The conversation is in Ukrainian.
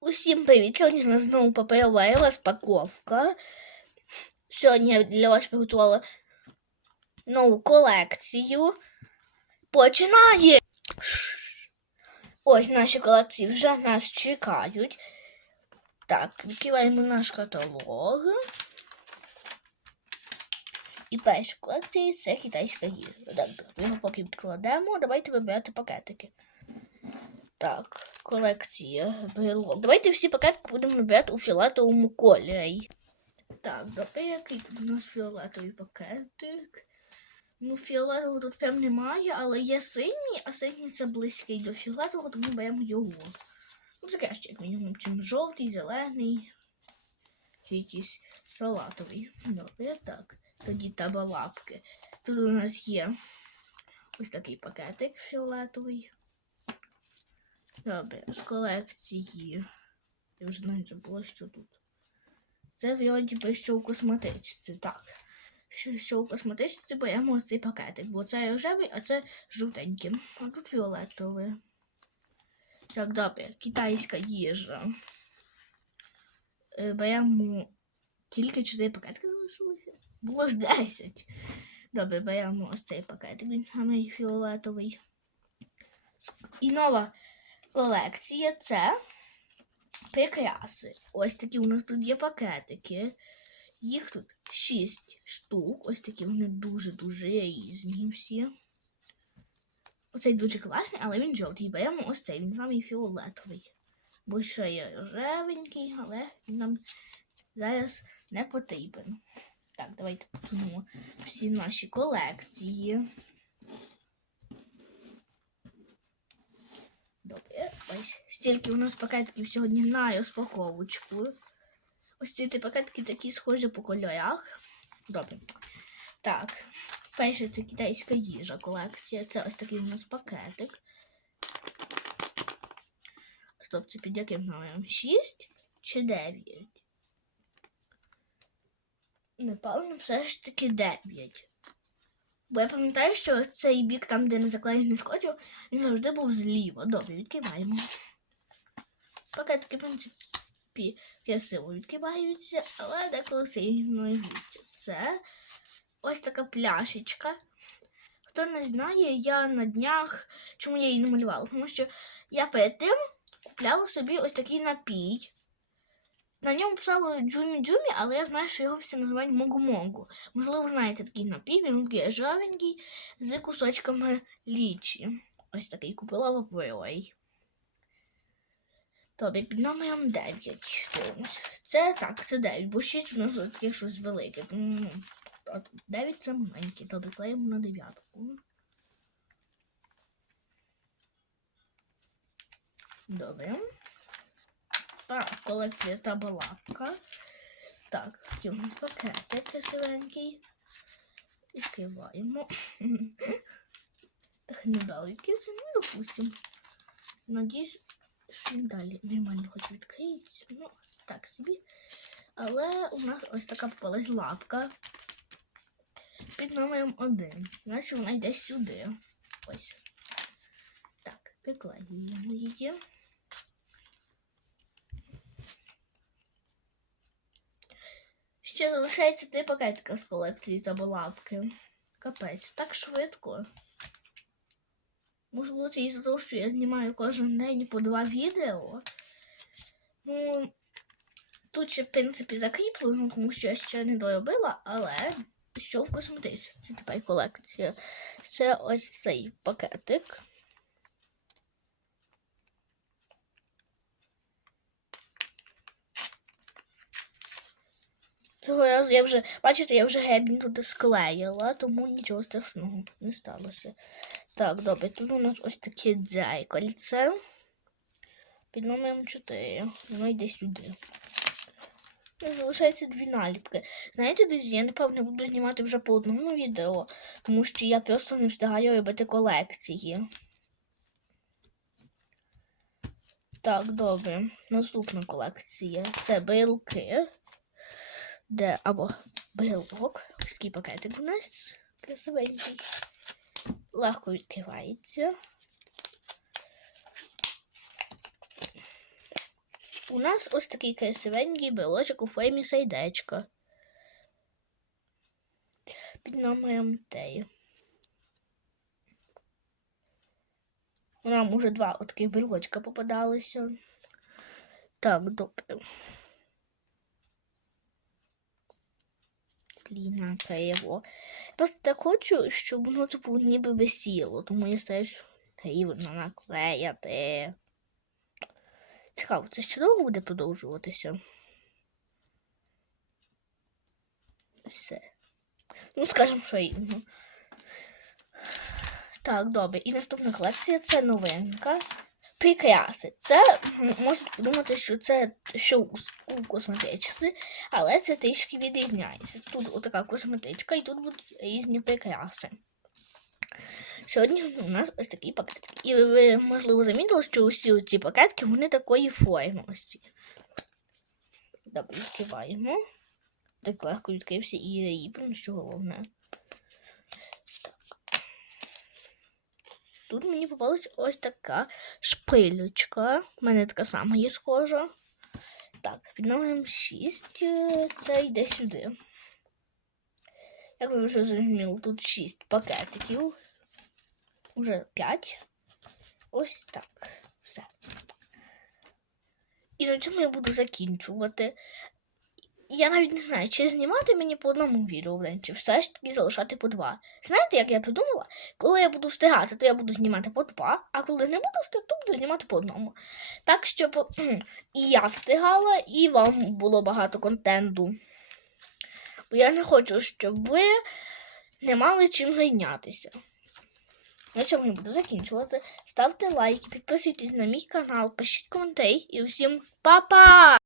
Усім привіт! Сьогодні у нас знову паперова розпаковка. Сьогодні я для вас приготувала нову колекцію. Починає! Ось наші колекції вже нас чекають. Так, відкриваємо наш каталог. І перша колекція це китайська їжа. Так, його поки відкладемо. Давайте вибирати пакетики. Так, колекція брелок. Давайте всі пакетики будемо вибирати у фіолетовому кольорі. Так, добре, який тут у нас фіолетовий пакетик. Ну, фіолетового тут прям немає, але є синій, а синій це близький до фіолетового, тому беремо його. Ну, це краще, як мінімум, чим жовтий, зелений. Чи якийсь салатовий. Добре, так. Тоді табалапки. Тут у нас є ось такий пакетик фіолетовий. Добре, з колекції. Я вже навіть забула, що тут. Це вроді би що у косметичці. Так. Що, що у косметичці беремо ось цей пакетик, бо це рожевий, а це жовтенький. А тут фіолетовий. Так, добре, китайська їжа. Е, Беремо тільки 4 пакетики залишилося. Було ж 10. Добре, беремо ось цей пакетик, він самий фіолетовий. І нова колекція це прикраси. Ось такі у нас тут є пакетики. Їх тут 6 штук. Ось такі вони дуже-дуже різні всі. Оцей дуже класний, але він жовтий. Беремо ось цей, він самий фіолетовий. Бо ще є рожевенький, але він нам зараз не потрібен. Так, давайте посунемо всі наші колекції. Добре, ось стільки у нас пакетиків сьогодні на розпаковочку. Ось ці пакетики такі схожі по кольорах. Добре. Так, перше це китайська їжа колекція. Це ось такий у нас пакетик. Стоп, це під яким номером? 6 чи 9? Напевно, все ж таки 9. Бо я пам'ятаю, що цей бік, там, де не заклеєний скотчем, він завжди був зліва. Добре, відкриваємо. Пакетики, в принципі, красиво відкриваються, але деколи сильно йдуться. Це ось така пляшечка. Хто не знає, я на днях, чому я її не малювала? Тому що я перед тим купляла собі ось такий напій. На ньому писало Джумі-Джумі, але я знаю, що його всі називають Могу-Могу. Можливо, знаєте такий напій, він жовенький з кусочками лічі. Ось такий купила в Тобі під номером 9. Це так, це 9, бо 6 у нас таке щось велике. Ну, 9 це маленький, тобі клеїмо на дев'ятку. Добре. Так, колекція табалапка. Так, у нас пакетик красивенький. Відкриваємо. Так, не дали відкрився, не допустимо. Надіюсь, що він далі нормально хоч відкриється. Ну, так собі. Але у нас ось така попалась лапка під номером 1. Значить вона йде сюди. Ось. Так, приклеюємо її. Ще залишається три пакетика з колекції та табалапки. Капець, так швидко. Можливо, це із-за того, що я знімаю кожен день по два відео. Ну, тут ще, в принципі, закріплено, тому що я ще не доробила, але що в косметичці тепер колекція. Це ось цей пакетик. Цього разу я вже, бачите, я вже гребінь туди склеїла, тому нічого страшного не сталося. Так, добре, тут у нас ось таке дзеркальце. Під номером 4. Воно йде сюди. Залишається дві наліпки. Знаєте, друзі, я напевно буду знімати вже по одному відео, тому що я просто не встигаю робити колекції. Так, добре. Наступна колекція. Це брелки де або брелок, ось такий пакетик у нас красивенький, легко відкривається. У нас ось такий красивенький брелочок у формі сердечка. Під номером 3. Нам уже два таких брелочка попадалися. Так, добре. Блін, його. Просто так хочу, щоб воно типу ніби висіло, тому я стараюсь рівно наклеяти. Цікаво, це ще довго буде продовжуватися? Все. Ну, скажемо, що рівно. Так, добре. І наступна колекція це новинка. Прикраси. Це м, можете подумати, що це що у, косметичці, але це трішки відрізняється. Тут отака косметичка, і тут будуть різні прикраси. Сьогодні у нас ось такий пакетик. І ви, можливо, замітили, що усі ці пакетки вони такої форми. Ось ці. Добре, відкриваємо. Так легко відкрився і ріпен, що головне. Тут мені попалась ось така шпилючка. У мене така сама є схожа. Так, під номером 6 е, це йде сюди. Як ви вже зрозуміли, тут 6 пакетиків. Уже 5. Ось так. Все. І на цьому я буду закінчувати. Я навіть не знаю, чи знімати мені по одному відео день, чи все ж таки залишати по два. Знаєте, як я придумала? Коли я буду встигати, то я буду знімати по два, а коли не буду встигати, то буду знімати по одному. Так, щоб і я встигала, і вам було багато контенту. Бо я не хочу, щоб ви не мали чим зайнятися. На цьому я буду закінчувати. Ставте лайки, підписуйтесь на мій канал, пишіть коментарі і усім па-па!